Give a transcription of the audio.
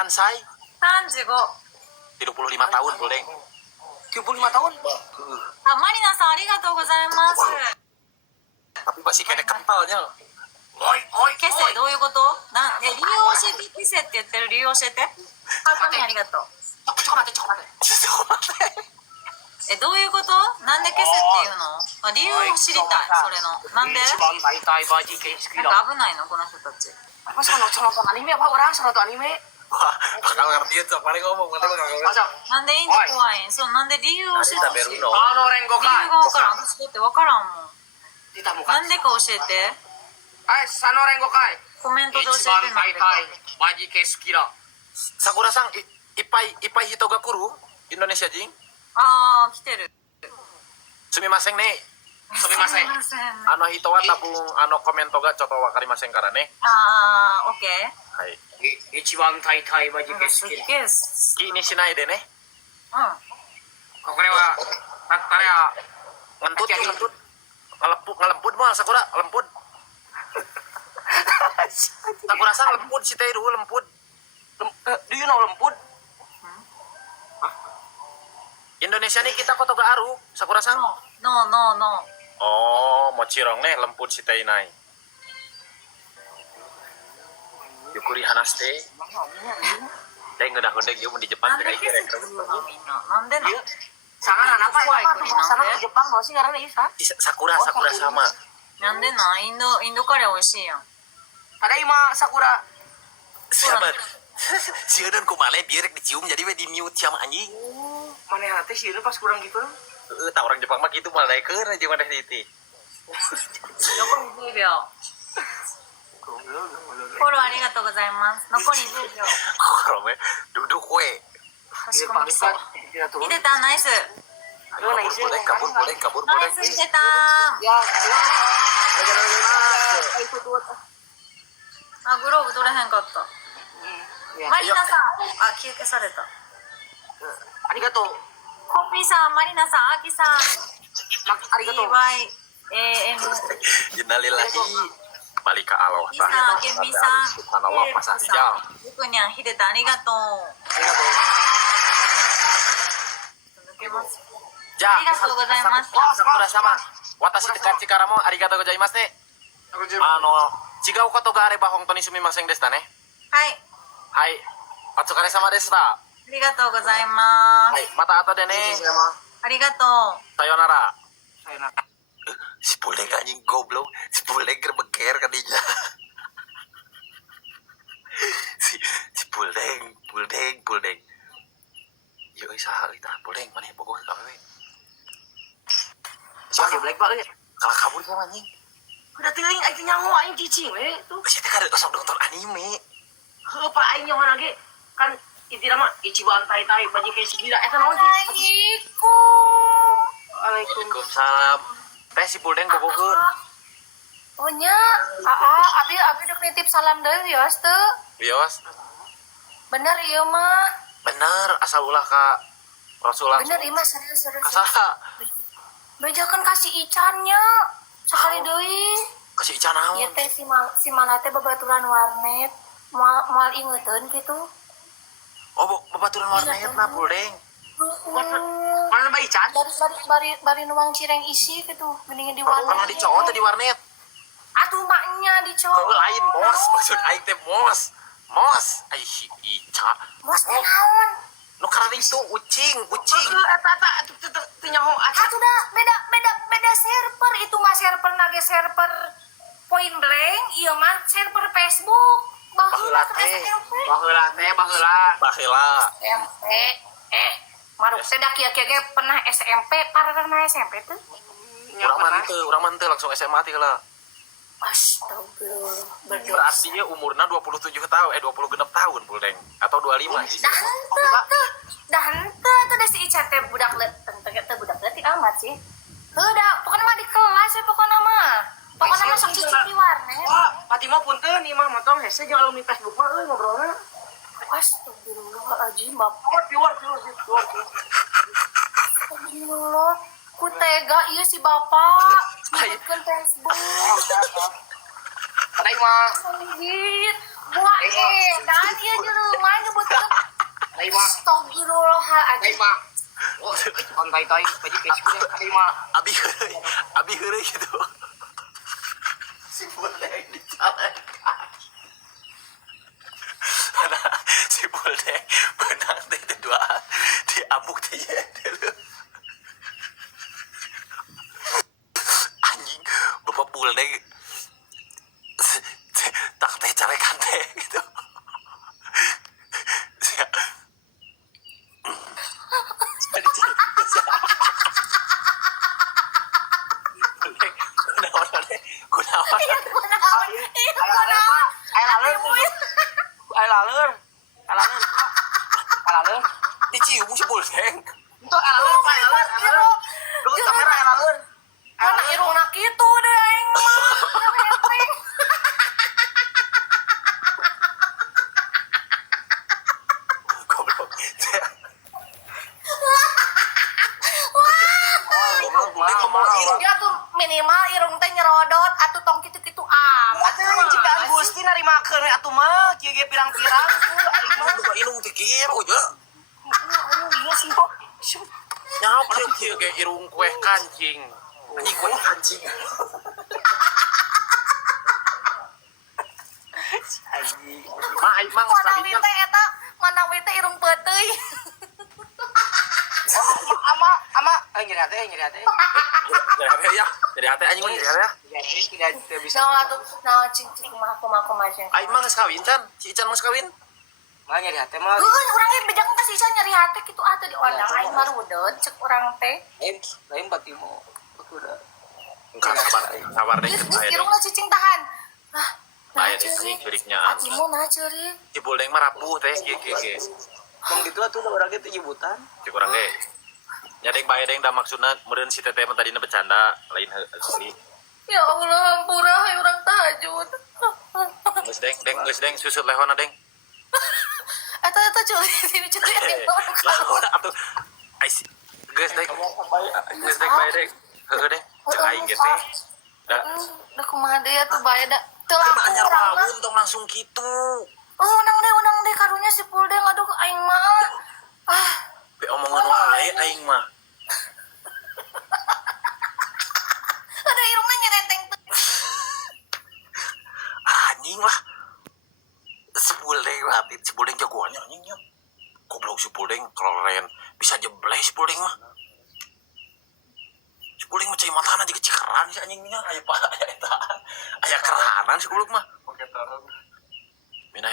Ansai 35 tahun boleh. 75 tahun? あ、マリナさんありがとうございます。 Tapi masih kayak kentalnya. Oi, ケセどういうこと理由を教えて。ケセって言ってる理由を教えて。ハートにありがとう。ちょっと待って。どういうことなんでケセっていうの理由を知りたい。それのなんで一番大体バジケン好きだ。なんか危ないのこの人たち。 Masa nonton anime apa orang nonton anime? Wah, bakal ngerti itu. Paling ngomong, nanti bakal ngerti. Masa? なんでインド怖いんそうなんで理由を教えてほしい。理由 Beruno. 連合会。が分からん。私だって分からんもん。 Ditamukan. なんでか教えて。はい、佐野連合会。コメントで教一番えてなん大でか。体バジケ好きだ。Sakura-san, Ippai Hitogakuru? Indonesia Jing? あー来てる。 Sumimasen ne. すみません。すみません。 Hito wa tabung komento ga choto wakarimasen kara ne. あーオッケー。 Hai. 一番大体バジケすっ好きだ。げえす。 Ki ni shinai de ne. うん。これは、だったら、 Ngentut. Ngelemput mah Sakura, lemput. Sakura-san lemput si Teru lemput. Do you know lembut? Indonesia nih kita koto ga aru, Sakura-san. ノー。 Oh, mochirong ne lemput si Tei nai. Yukuri hanaste. Dai ngeudah-ngeudah ieu mun di な Jepang んで teh ケセ kayak って言うのみんな。なんでな。 Sangahan apa? Kuai, Sana ke Jepang nggak sih karena Isa? Sakura sama. なんでなインドカレー美味しいやん。 Ada ima Sakura. Sahabat. Sieun kumaha biar dicium jadi we di mute sama anjing. Mana hati sih pas kurang gitu? Tah orang Jepang mah kitu malah daekeun aja maneh titi. 残り10秒。フォローありがとうございます。残り10秒。 Kalau me duduk we. かしこまりそう。 Tidak turun. ヒデタンナイス。 Kabur boleh. ナイスヒデタン。 Ya, あ、グローブ取れへんかった。 ya. マリナさん。あ、消された。 Arigato. コッピーさん、マリナさん、アキさん。 Arigato. DYAM。 Innalillahi. Balik ke Allah. イさん、ケミさん。 Subhanallah pasah hijau. ゆくにゃん、ヒデタン、ありがとう。 Arigato. 抜けます。 Ja, ありがとうございました。 Sakura sama. Watashi tekan chikara mo arigatou gozaimasu ne. 違うことがあれば本当にすみませんでしたね。はい。はい。お疲れ様でした。はありがとうございます。い。また後でね。ありがとう。さよなら。 Sayonara. Si Buleng anjing goblok. Si Buleng gerbeker kadinya. si Buleng. Yuk saha kita Buleng mana bogoh ka we. Siapa Black Pak? Kalau kabur ka anjing. Udah teuing aing nyango aing cicing we tuh. Sia teh kada sok nonton anime. Heuh Pak aing nyaho lagi kan intina mah Ichiban tai baji kayak segila eta naon sih? Waalaikumsalam. Waalaikumsalam. Teh si Buleng bogoheun. Oh nya, abi dek nitip salam deui wios teu. Wios. Bener ieu mah. Bener asal ulah ka Rasulullah. Bener ieu mah serius. Kasaha? Bejakeun kasih icannya. Sekali deui. Kasih ican naon? Ieu teh si Mala teh babaturan warnet. Moal ingeteun gitu. Oh, babaturan warnet na Buleng. Mana bayi can? Bari nuang cireng isi gitu. Mendingan di Pernah warnet. dicowok teh di warnet. Atuh maknya Oh, dicowok. lain mos, maksud aing teh mos. Ai si Ica. Mos teh naon? Nu karena itu ucing. Eta teu nyaho Atuh dah beda server itu mah server nage server Point Blank, ieu mah server Facebook. Baheula teh. Baheula. SMP maruk teh da kieu ge pernah SMP pararna SMP tuh. Urang mah teu langsung SMA teh heula. Astagfirullah. Berarti dia umurna 27 tahun, 26 tahun Buleng atau 25 sih. Dah henteu da si Ica teh budak teu budak leutik amat sih. Heuh da pokona mah di kelas we pokona mah. Pokona mah sok cicing di warnet. Wah, Fatimah punten ieu mah motong hese jeung alumni Facebook mah euy ngobrolna. Astagfirullahaladzim bapak. Piwar. Astagfirullah. Ku tega ieu si bapak. Nyebutkeun Facebook. Ada mah. Anjir. Buah dan ieu jelema nyebutkeun Tai mah. Astagfirullahaladzim. Tai mah. Oh, pantai tai baju kayak sebelah tai mah. Abi heureuy gitu. Si Buldeng dicalekan. Si Buldeng benang teh dua diambuk teh ye dulu. Anjing, Bapak Buldeng tak teh carekan teh gitu. Air laleur. Dicium si Buldeng. Itu air laleur. Lu kamera air laleur. Mana irungna kitu deh aing mah. Ngeteng. Goblok. Buldeng ngomong irung. Ya tuh minimal irung teh nyerodot atuh tong kitu-kitu Atuh yang ciptaan Gusti narimakeun we atuh mah kieu ge pirang-pirang tuh aing mah. Bukan irung pikir aja. Iya sih kok. Nyaho kieu ge irung kue kancing. Anjing kue kancing. Anjing. Mah aing mah geus Manawi sabinya. teh eta manawi teh irung peuteuy. Ama nyeri hati. Jadi hati anjing mah jadi hati ya. Tidak bisa. Nah atuh nah cing kumaha cing. Aing mah geus kawin Can. Si Ican mah geus kawin. Mah nyeri hati mah. Urang ge bejang ka sisa nyeri hate kitu atuh di ondang aing mah rudet cek urang teh. Lain batimu. Udah. Enggak sabar deh Geus kita ya. irungna cicing tahan. Ah, Aya deh anjing curignya. Atimu nah ceurik. Si Buldeng mah rapuh teh kieu. Bang gitu atuh urang ge teh nyebutan. Cek urang ge. Nya deng bae deng da maksudna meureun si teteh mah tadina bercanda lain asli. Ya Allah, hampura hai urang tahajud. Geus deng susut lehona deng. Eta ceurik. Lah atuh. Ais geus deng. Geus deng bae deng. Heueuh deng. Cek aing ge teh. Da Da kumaha deui atuh bae da. Teu laku anyar urang mah. wawun tong langsung kitu. Oh, unang deh karunya si Puldeng aduh aing mah. Ah, Be omongan wae aing mah. aduh irungna nyerenteng teh. Anjing lah. Si Buldeng jagoannya anjingnya. Goblok si Buldeng keren. Bisa jeblay si Buldeng mah. Si Buldeng mah cai matana juga cikeran si anjingnya. Aya pa aya eta. Aya kerahanan si goblok mah. Mina